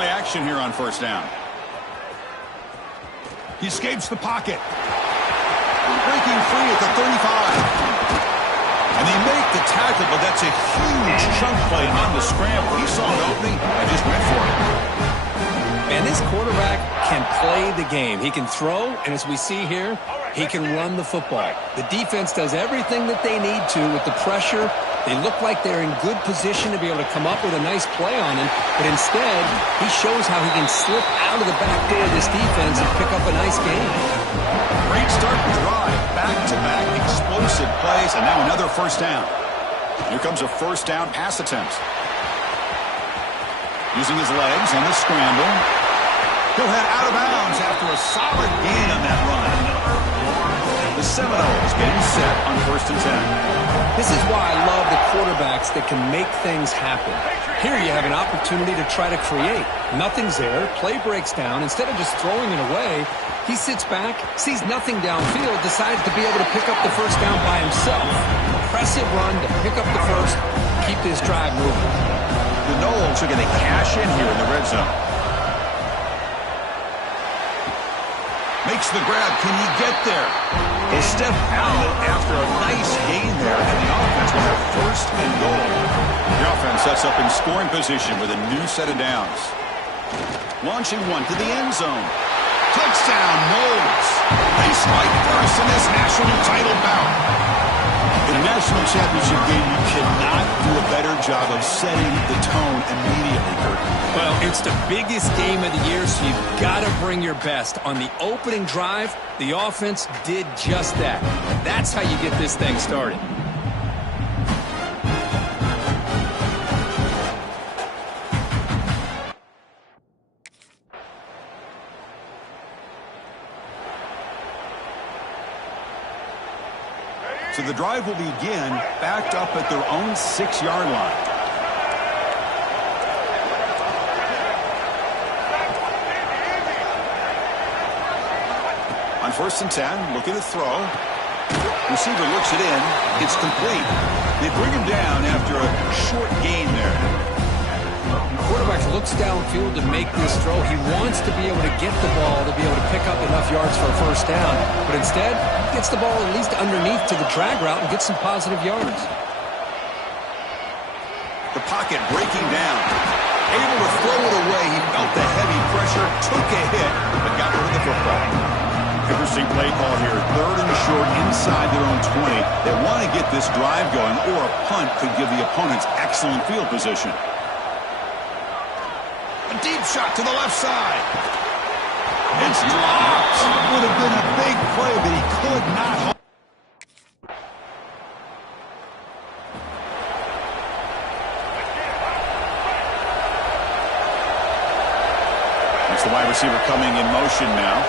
play action here on first down. He escapes the pocket. Breaking free at the 35. And they make the tackle, but that's a huge chunk play on the scramble. He saw an opening and just went for it. And this quarterback can play the game. He can throw, and as we see here, he can run the football. The defense does everything that they need to with the pressure. They look like they're in good position to be able to come up with a nice play on him, but instead, he shows how he can slip out of the back door of this defense and pick up a nice game. Great start to drive. Back-to-back explosive plays, and now another first down. Here comes a first down pass attempt. Using his legs on the scramble. He'll head out of bounds after a solid gain on that run. The Seminoles getting set on 1st and 10. This is why I love the quarterbacks that can make things happen. Here you have an opportunity to try to create. Nothing's there. Play breaks down. Instead of just throwing it away, he sits back, sees nothing downfield, decides to be able to pick up the first down by himself. Impressive run to pick up the first, keep this drive moving. The Noles are going to cash in here in the red zone. Makes the grab. Can he get there? He'll step out after a nice gain there, and the offense will have 1st and goal. The offense sets up in scoring position with a new set of downs. Launching one to the end zone. Touchdown, Noles. They strike first in this national title bout. In a national championship game, you cannot do a better job of setting the tone immediately, Kurt. Well, it's the biggest game of the year, so you've got to bring your best. On the opening drive, the offense did just that. That's how you get this thing started. So the drive will begin backed up at their own 6-yard line. On 1st and 10, looking to throw. Receiver looks it in. It's complete. They bring him down after a short gain there. Quarterback looks downfield to make this throw. He wants to be able to get the ball to be able to pick up enough yards for a first down. But instead, he gets the ball at least underneath to the drag route and gets some positive yards. The pocket breaking down. Able to throw it away. He felt the heavy pressure, took a hit, but got rid of the football. Interesting play call here. 3rd and short inside their own 20. They want to get this drive going, or a punt could give the opponents excellent field position. A deep shot to the left side. It's dropped. Would have been a big play, but he could not hold. That's the wide receiver coming in motion now.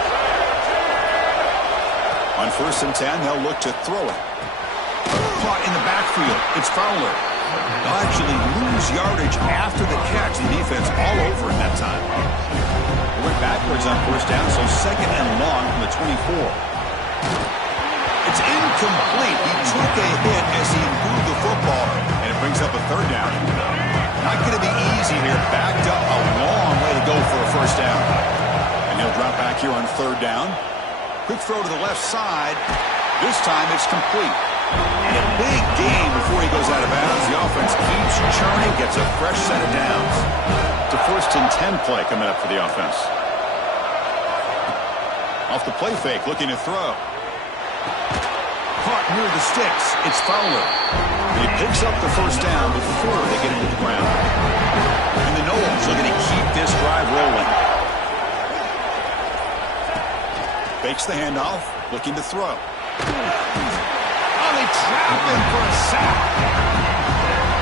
On 1st and 10, they'll look to throw it. Caught in the backfield. It's Fowler. They'll actually lose yardage after the catch. The defense all over it that time. They went backwards on 1st down, so 2nd and long from the 24. It's incomplete. He took a hit as he moved the football, and it brings up a 3rd down. Not going to be easy here. Backed up a long way to go for a first down. And he'll drop back here on 3rd down. Quick throw to the left side. This time it's complete. And a big gain before he goes out of bounds. The offense keeps churning, gets a fresh set of downs. It's a 1st and 10 play coming up for the offense. Off the play fake, looking to throw. Caught near the sticks. It's Fowler. He picks up the first down before they get into the ground. And the Noles are going to keep this drive rolling. Fakes the handoff, looking to throw. They trap him for a sack.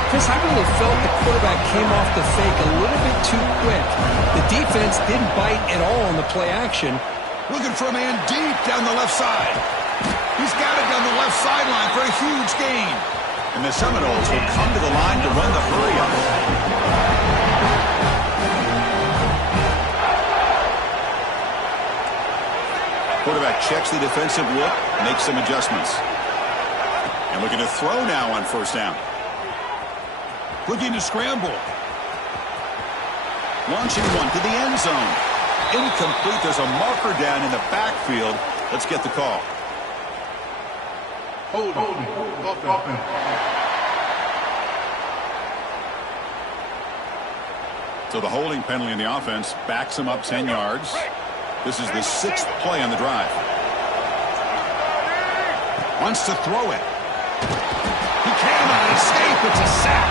Chris, I really felt the quarterback came off the fake a little bit too quick. The defense didn't bite at all on the play action. Looking for a man deep down the left side. He's got it down the left sideline for a huge gain. And the Seminoles will come to the line to run the hurry-up. Quarterback checks the defensive look, makes some adjustments. And looking to throw now on 1st down. Looking to scramble. Launching one to the end zone. Incomplete. There's a marker down in the backfield. Let's get the call. Hold on. So the holding penalty in the offense backs him up 10 yards. This is the 6th play on the drive. Wants to throw it. He cannot escape. It's a sack.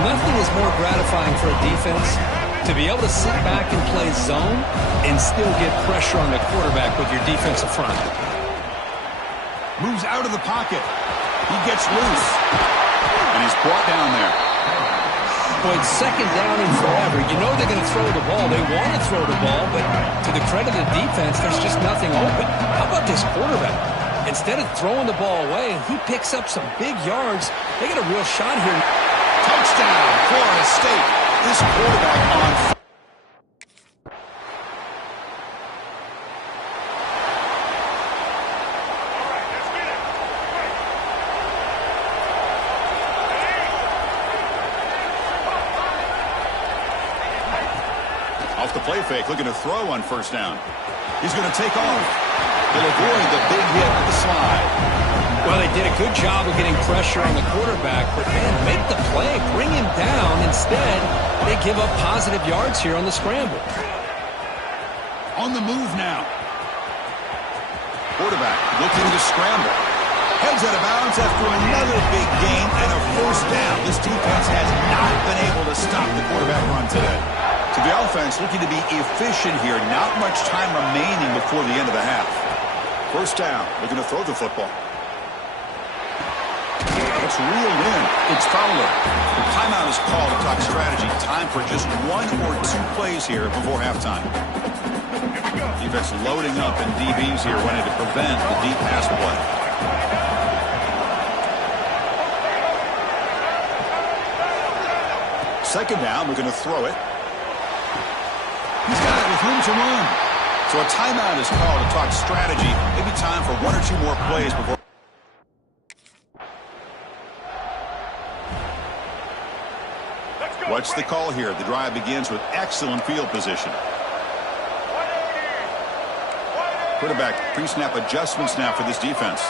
Nothing is more gratifying for a defense to be able to sit back and play zone and still get pressure on the quarterback with your defensive front. Moves out of the pocket. He gets loose. And he's brought down there. Boy, it's second down and forever. You know they're going to throw the ball. They want to throw the ball, but to the credit of the defense, there's just nothing open. How about this quarterback? Instead of throwing the ball away, he picks up some big yards. They get a real shot here. Touchdown, Florida State. This quarterback on. Off the play fake, looking to throw on first down. He's going to take off. He'll avoid the big hit with the slide. Well, they did a good job of getting pressure on the quarterback, but man, make the play, bring him down. Instead, they give up positive yards here on the scramble. On the move now. Quarterback looking to scramble. Heads out of bounds after another big gain and a first down. This defense has not been able to stop the quarterback run today. So the offense looking to be efficient here. Not much time remaining before the end of the half. First down. Looking to throw the football. It's reeled in. It's Fowler. The timeout is called to talk strategy. Time for just 1 or 2 plays here before halftime. Defense loading up and DBs here wanting to prevent the deep pass play. Second down. We're going to throw it. He's got it with room to run. So a timeout is called to talk strategy. Maybe time for 1 or 2 more plays before. What's the call here? The drive begins with excellent field position. Quarterback pre-snap adjustments now for this defense.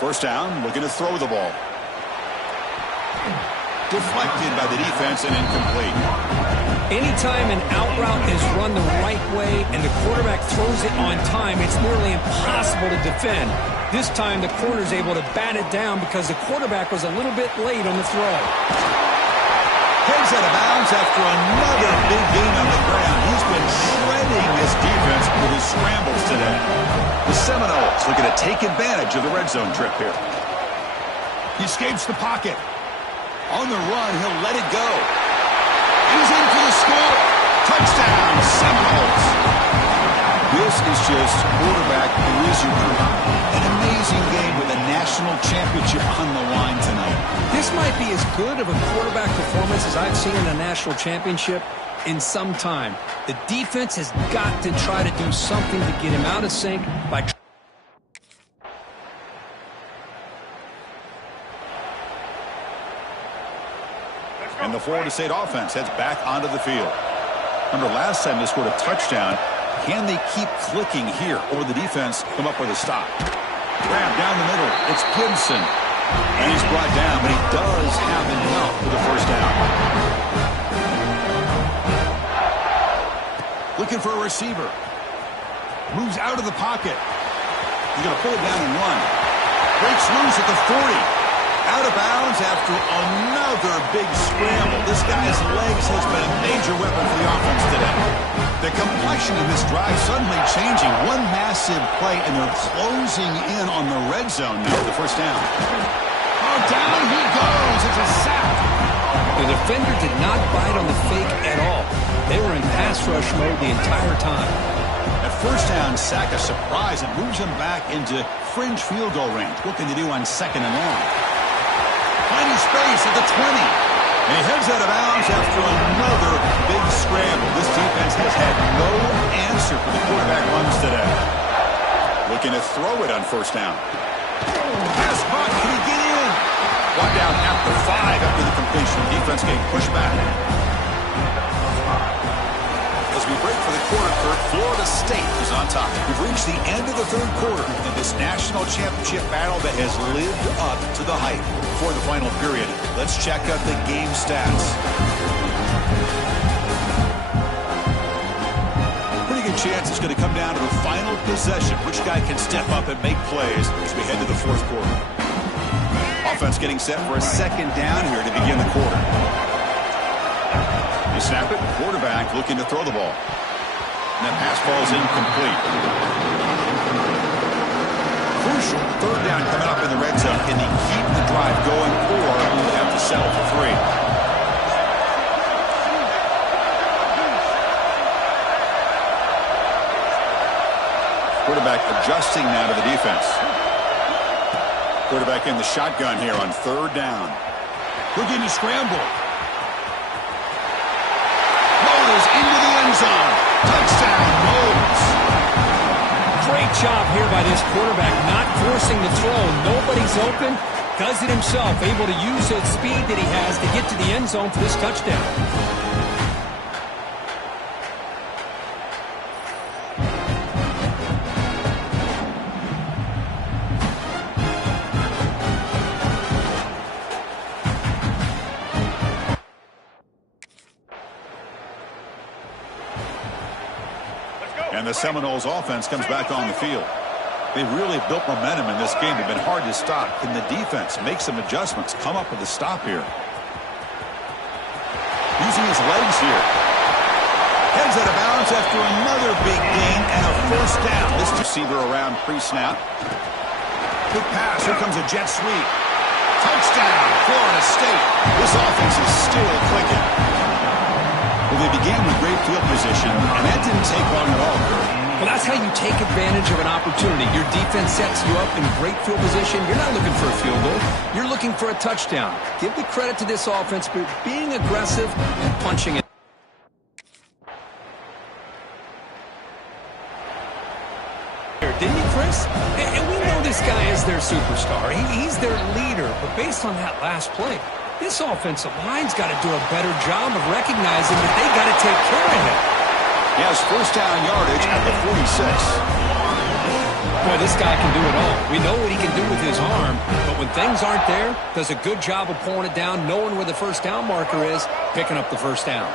First down, looking to throw the ball. Deflected by the defense and incomplete. Anytime an out route is run the right way and the quarterback throws it on time, it's nearly impossible to defend. This time the corner's able to bat it down because the quarterback was a little bit late on the throw. Heads out of bounds after another big gain on the ground. He's been shredding this defense with his scrambles today. The Seminoles looking to take advantage of the red zone trip here. He escapes the pocket. On the run, he'll let it go. He's in for the score. Touchdown, Seminoles. This is just quarterback wizardry. An amazing game with a national championship on the line tonight. This might be as good of a quarterback performance as I've seen in a national championship in some time. The defense has got to try to do something to get him out of sync by and the Florida State offense heads back onto the field. Remember, last time they scored a touchdown. Can they keep clicking here, or the defense come up with a stop? Grab down the middle. It's Gibson. And he's brought down, but he does have enough for the first down. Looking for a receiver. Moves out of the pocket. He's going to pull it down and run. Breaks loose at the 40. Out of bounds after another big scramble. This guy's legs has been a major weapon for the offense today. The complexion of this drive suddenly changing. One massive play, and they're closing in on the red zone now for the first down. Oh, down he goes. It's a sack. The defender did not bite on the fake at all. They were in pass rush mode the entire time. At first down, sack a surprise. It moves him back into fringe field goal range. What can they do on second and long? Finding space at the 20. And he heads out of bounds after another big scramble. This defense has had no answer for the quarterback runs today. Looking to throw it on first down. Pass caught. Can he get in? One down at the 5 after the completion. Defense getting pushed back. As we break for the quarter, Kurt, Florida State is on top. We've reached the end of the third quarter in this national championship battle that has lived up to the hype. For the final period, let's check out the game stats. Pretty good chance it's going to come down to the final possession. Which guy can step up and make plays as we head to the fourth quarter. Offense getting set for a second down here to begin the quarter. You snap it, quarterback looking to throw the ball. And that pass ball is incomplete. Crucial third down coming up in the red zone. Can he keep the drive going, or will he have to settle for 3? Quarterback adjusting now to the defense. Quarterback in the shotgun here on third down. Looking to scramble. Rolls into the end zone. Touchdown, Rolls. Great job here by this quarterback, not forcing the throw. Nobody's open. Does it himself, able to use the speed that he has to get to the end zone for this touchdown. And the Seminoles offense comes back on the field. They've really built momentum in this game. They've been hard to stop. Can the defense make some adjustments, come up with a stop here? Using his legs here. Heads out of bounds after another big gain and a first down. This receiver around pre-snap. Quick pass. Here comes a jet sweep. Touchdown, Florida State. This offense is still clicking. Well, they began with great field position, and that didn't take long at all, Kurt. Well, that's how you take advantage of an opportunity. Your defense sets you up in great field position. You're not looking for a field goal. You're looking for a touchdown. Give the credit to this offense for being aggressive and punching it. Didn't he, Chris? And we know this guy is their superstar. He's their leader. But based on that last play, this offensive line's got to do a better job of recognizing that they got to take care of him. He has first down yardage at the 46. Boy, this guy can do it all. We know what he can do with his arm, but when things aren't there, does a good job of pulling it down, knowing where the first down marker is, picking up the first down.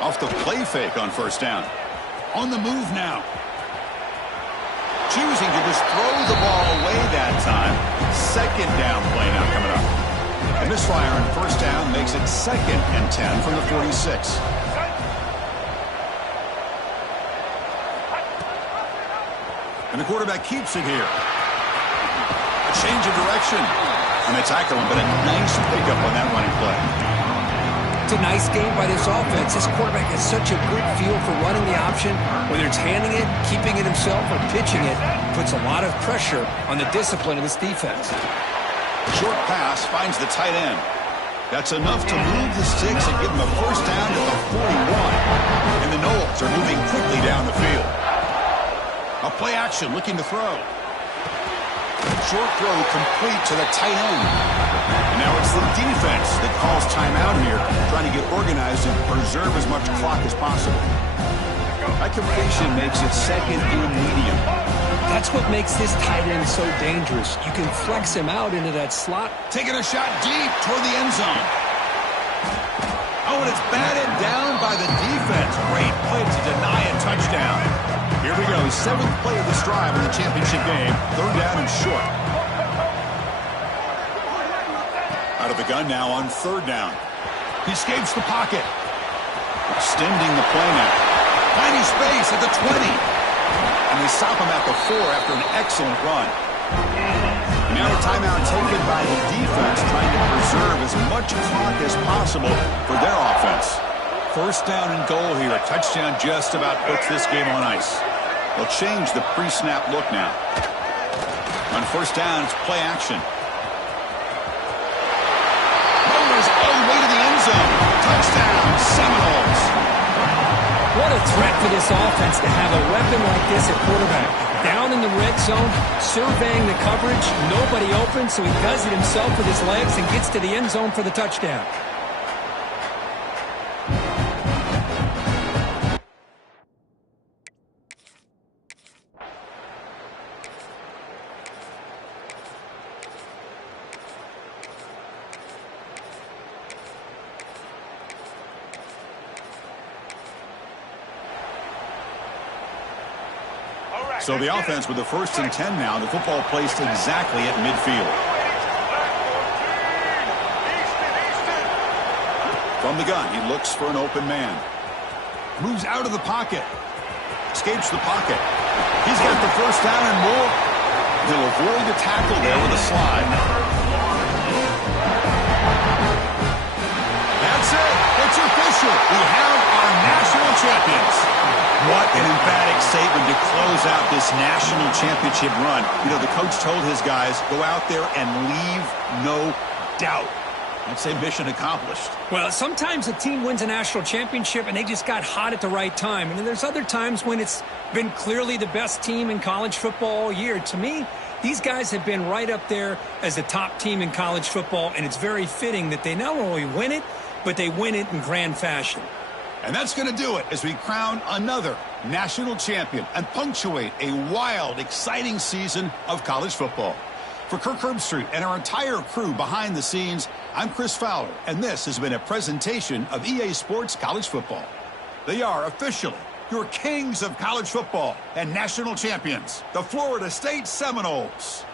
Off the play fake on first down. On the move now. Choosing to just throw the ball away that time. Second down play now coming up. A misfire on first down makes it 2nd and 10 from the 46. And the quarterback keeps it here. A change of direction. And they tackle him, but a nice pickup on that running play. It's a nice game by this offense. This quarterback has such a good feel for running the option. Whether it's handing it, keeping it himself, or pitching it, puts a lot of pressure on the discipline of this defense. Short pass finds the tight end. That's enough to move the sticks and give them a first down at the 41. And the Noles are moving quickly down the field. A play action looking to throw. Short throw complete to the tight end. And now it's the defense that calls timeout here, trying to get organized and preserve as much clock as possible. That completion makes it 2nd and medium. That's what makes this tight end so dangerous. You can flex him out into that slot. Taking a shot deep toward the end zone. Oh, and it's batted down by the defense. Great play to deny a touchdown. Here we go, 7th play of this drive in the championship game. 3rd down and short. Out of the gun now on 3rd down. He escapes the pocket. Extending the play now. Finding space at the 20. And they stop him at the 4 after an excellent run. And now a timeout taken by the defense, trying to preserve as much clock as possible for their offense. First down and goal here. A touchdown just about puts this game on ice. They'll change the pre-snap look now. On first down, it's play action. Rolls all the way to the end zone. Touchdown, Seminoles. What a threat for this offense to have a weapon like this at quarterback. Down in the red zone, surveying the coverage. Nobody open, so he does it himself with his legs and gets to the end zone for the touchdown. So the offense with the 1st and 10 now. The football placed exactly at midfield. From the gun, he looks for an open man. Moves out of the pocket. Escapes the pocket. He's got the first down and more. He'll avoid the tackle there with a slide. That's it. It's official. We have our national champions. What an emphatic statement to close out this national championship run. You know, the coach told his guys, go out there and leave no doubt. I'd say mission accomplished. Well, sometimes a team wins a national championship and they just got hot at the right time. And then there's other times when it's been clearly the best team in college football all year. To me, these guys have been right up there as the top team in college football, and it's very fitting that they not only win it, but they win it in grand fashion. And that's going to do it as we crown another national champion and punctuate a wild, exciting season of college football. For Kirk Herbstreit and our entire crew behind the scenes, I'm Chris Fowler, and this has been a presentation of EA Sports College Football. They are officially your kings of college football and national champions, the Florida State Seminoles.